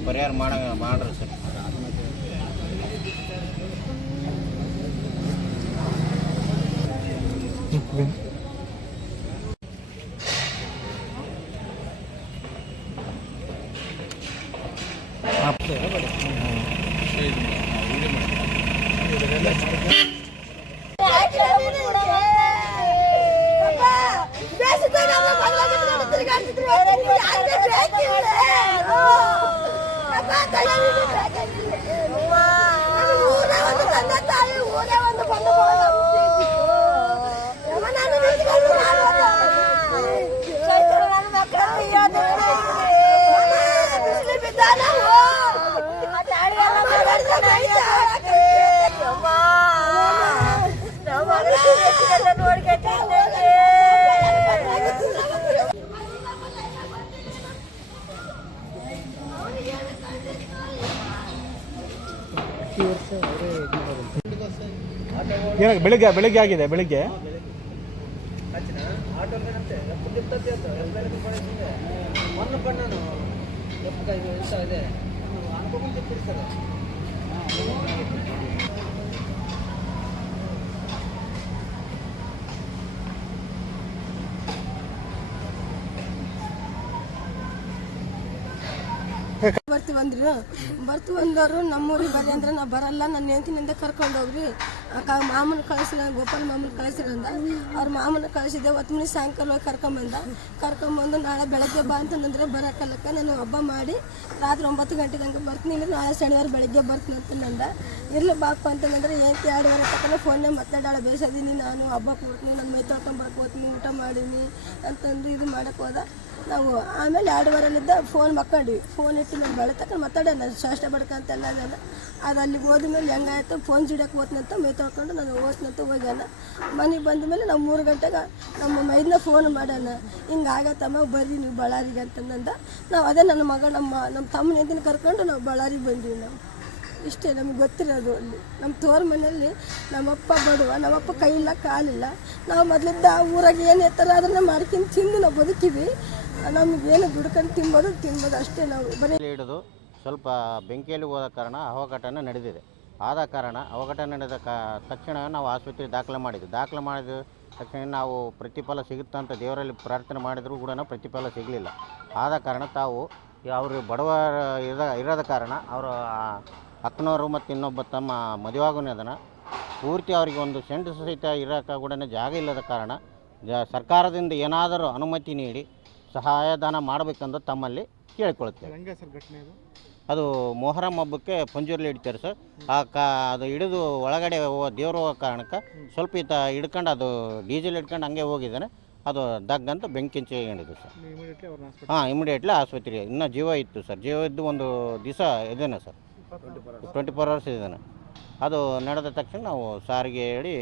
ಒಂದು ಪರಿಹಾರ ಮಾಡ್ರಿ ಸರ್. ಬೆಳಿಗ್ಗೆ ಆಗಿದೆ. ಬೆಳಿಗ್ಗೆ ಬರ್ತೀವಿ ಅಂದವರು ನಮ್ಮೂರಿಗೆ ಬರ್ರಿ ಅಂದ್ರೆ ನಾವು ಬರಲ್ಲ, ನನ್ನ ಹೆಂಡತಿನಿಂದ ಕರ್ಕೊಂಡು ಹೋಗ್ರಿ, ಮಾಮನ ಕಳಿಸಿರ, ಗೋಪಾಲ ಮಾಮನ ಕಳಿಸಿರಂದ. ಅವ್ರ ಮಾಮನ ಕಳಿಸಿದ್ದೆ. 10 ಮನೆ ಸಾಯಂಕಾಲ ಹೋಗಿ ಕರ್ಕೊಂಬಂದು ನಾಳೆ ಬೆಳಗ್ಗೆ ಬಾ ಅಂತಂದ್ರೆ ಬರೋಕ್ಕಲ್ಲಕ್ಕ ನಾನು ಹಬ್ಬ ಮಾಡಿ ರಾತ್ರಿ 9 ಗಂಟೆ ತನಕ ಬರ್ತೀನಿ, ಇಲ್ಲ ನಾಳೆ ಶನಿವಾರ ಬೆಳಗ್ಗೆ ಬರ್ತೀನಿ ಅಂತಂದ. ಇರ್ಲಿ ಬಾಪ ಅಂತಂದ್ರೆ ಏನಂತ 2 ವಾರ ತನಕ ಫೋನ್ನೇ ಮಾತಾಡಾಳ ಬೇಸದೀನಿ, ನಾನು ಹಬ್ಬಕ್ಕೆ ಹೋಗ್ತೀನಿ, ನನ್ನ ಮೈ ತೊಳ್ಕೊಂಬರಕ್ಕೆ ಹೋಗ್ತೀನಿ, ಊಟ ಮಾಡೀನಿ ಅಂತಂದು ಇದು ಮಾಡೋಕ್ಕೆ ಹೋದ. ನಾವು ಆಮೇಲೆ 2 ವಾರಲ್ಲಿದ್ದ ಫೋನ್ ಮಕ್ಕೊಂಡ್ವಿ. ಫೋನ್ ಇಟ್ಟು ನಾನು ಬೆಳೆ ತಕೊಂಡು ಮಾತಾಡೋಣ ಶಾಸ್ತ್ರ ಬಡ್ಕಂತೆಲ್ಲ ಅದನ್ನು. ಅದು ಅಲ್ಲಿಗೆ ಹೋದ್ಮೇಲೆ ಹೆಂಗಾಯ್ತು ಫೋನ್ ಜಿಡಕ್ಕೆ ಹೋಗ್ತನಂತ ಮೈ ತೊಳ್ಕೊಂಡು ನಾನು ಹೋಗ್ತನಂತ ಹೋಗ್ಯಾನ. ಮನೆಗೆ ಬಂದ ಮೇಲೆ ನಾವು 3 ಗಂಟೆಗೆ ನಮ್ಮ ಮೈದನ್ನ ಫೋನ್ ಮಾಡೋಣ, ಹಿಂಗೆ ಆಗತ್ತಮ್ಮ ಬರ್ರಿ ನೀವು ಬಳ್ಳಾರಿಗೆ ಅಂತಂದ. ನಾವು ಅದೇ ನನ್ನ ಮಗ ನಮ್ಮ ತಮ್ಮನ ಹೆಂಡತಿನ ಕರ್ಕೊಂಡು ನಾವು ಬಳ್ಳಾರಿಗೆ ಬಂದ್ವಿ. ನಾವು ಇಷ್ಟೇ ನಮಗೆ ಗೊತ್ತಿರೋದು. ಅಲ್ಲಿ ನಮ್ಮ ತೋರ ಮನೆಯಲ್ಲಿ ನಮ್ಮಪ್ಪ ಬಡವ, ನಮ್ಮಪ್ಪ ಕೈಯಿಲ್ಲ ಕಾಲಿಲ್ಲ. ನಾವು ಮೊದಲಿದ್ದ ಊರಾಗ ಏನು ಎತ್ತರ ಅದನ್ನು ಮಾಡ್ಕೊಂಡು ತಿಂದು ನಾವು ಬದುಕಿವಿ. ನಮಗೇನು ದುಡ್ಕೊಂಡು ತಿನ್ಬೋದು ಅಷ್ಟೇ. ನಾವು ಬರೀ ಹಿಡಿದು ಸ್ವಲ್ಪ ಬೆಂಕಿಯಲ್ಲಿ ಹೋದ ಕಾರಣ ಅವಘಟನೆ ನಡೆದಿದೆ. ಆದ ಕಾರಣ ಅವಘಟನೆ ನಡೆದ ತಕ್ಷಣ ನಾವು ಆಸ್ಪತ್ರೆಗೆ ದಾಖಲೆ ಮಾಡಿದ ತಕ್ಷಣ ನಾವು ಪ್ರತಿಫಲ ಸಿಗುತ್ತಂತ ದೇವರಲ್ಲಿ ಪ್ರಾರ್ಥನೆ ಮಾಡಿದರೂ ಕೂಡ ಪ್ರತಿಫಲ ಸಿಗಲಿಲ್ಲ. ಆದ ಕಾರಣ ತಾವು ಅವರು ಬಡವರ ಇರೋದ ಕಾರಣ ಅವರು ಅಕ್ಕನವರು ಮತ್ತು ಇನ್ನೊಬ್ಬ ತಮ್ಮ ಮದುವಾಗುನೇ ಅದನ್ನು ಪೂರ್ತಿ ಅವರಿಗೆ ಒಂದು ಸೆಂಟ್ ಸಹಿತ ಇರೋಕ್ಕೆ ಕೂಡ ಜಾಗ ಇಲ್ಲದ ಕಾರಣ ಸರ್ಕಾರದಿಂದ ಏನಾದರೂ ಅನುಮತಿ ನೀಡಿ ಸಹಾಯಧನ ಮಾಡಬೇಕೆಂದು ತಮ್ಮಲ್ಲಿ ಕೇಳಿಕೊಳ್ಳುತ್ತೇವೆ. ಅದು ಮೊಹರಂ ಹಬ್ಬಕ್ಕೆ ಪಂಜುರ್ಲಿ ಹಿಡಿತಾರೆ ಸರ್. ಅದು ಹಿಡಿದು ಒಳಗಡೆ ದೇವರು ಹೋಗೋ ಕಾರಣಕ್ಕೆ ಸ್ವಲ್ಪ ಹಿಡ್ಕೊಂಡು ಅದು ಡೀಸೆಲ್ ಹಿಡ್ಕೊಂಡು ಹಂಗೆ ಹೋಗಿದ್ದಾನೆ. ಅದು ದಗ್ಗಂತ ಬೆಂಕಿಂಚಿ ಹಿಡಿದು ಸರ್. ಇಮಿಡಿಯೇಟ್ಲಿ ಆಸ್ಪತ್ರೆಗೆ ಇನ್ನೂ ಜೀವ ಇತ್ತು ಸರ್. ಜೀವ ಇದ್ದು ಒಂದು ದಿವಸ ಇದ್ದಾನೆ ಸರ್, 24 hours ಇದ್ದಾನೆ. ಅದು ನಡೆದ ತಕ್ಷಣ ನಾವು ಸಾರಿಗೆ ಹೇಳಿ